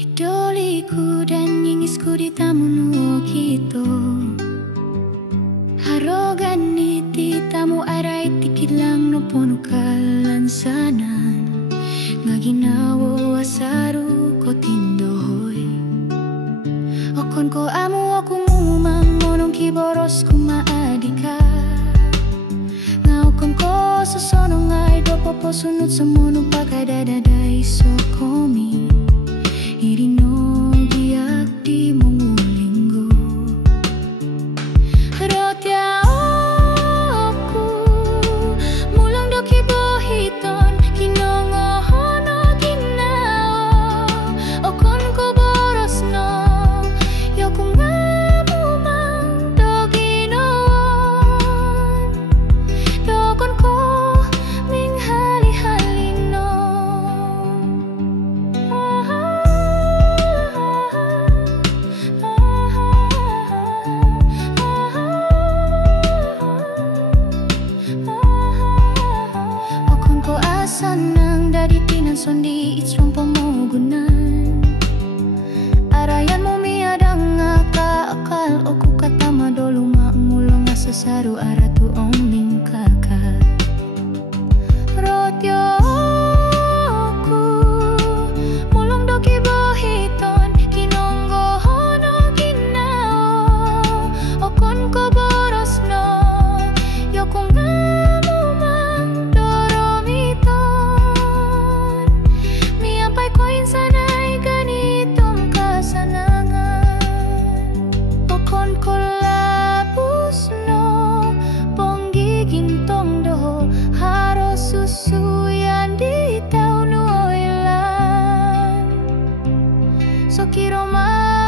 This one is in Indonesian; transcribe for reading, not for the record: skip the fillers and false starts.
Idoliku dan nyingisku di tamu kito Harogan iti tamu aray tikid lang no puno kalansanan Nga ginawo asaru ko tindohoy Okon ko amo ako mumang monong kiboros kumaadi ka Nga okon ko sasonong ay dopo po sunod sa monong pagkadadaday so komi Irino giyak di mongulinggo Rotya aku mulang do kibohiton kinongohono ginao Okon ko boros no yoku ngamumang do ginoon Dokon ko minghali-halino Okon ko asan nang dadi tinansondi itsong pamugunan Arayan mo miadang nga kaakal o kukatama dolo maamulong nga sasaru aratu ongling kakal Rotyo aku mulong do kibohiton kinonggohono ginao Okon ko boros no yoku ngamumang doromiton Miampay ko insanay ganitong kasanangan Okon ko labus no ponggigintong doho haros susuyan di tao no ilan So kiroma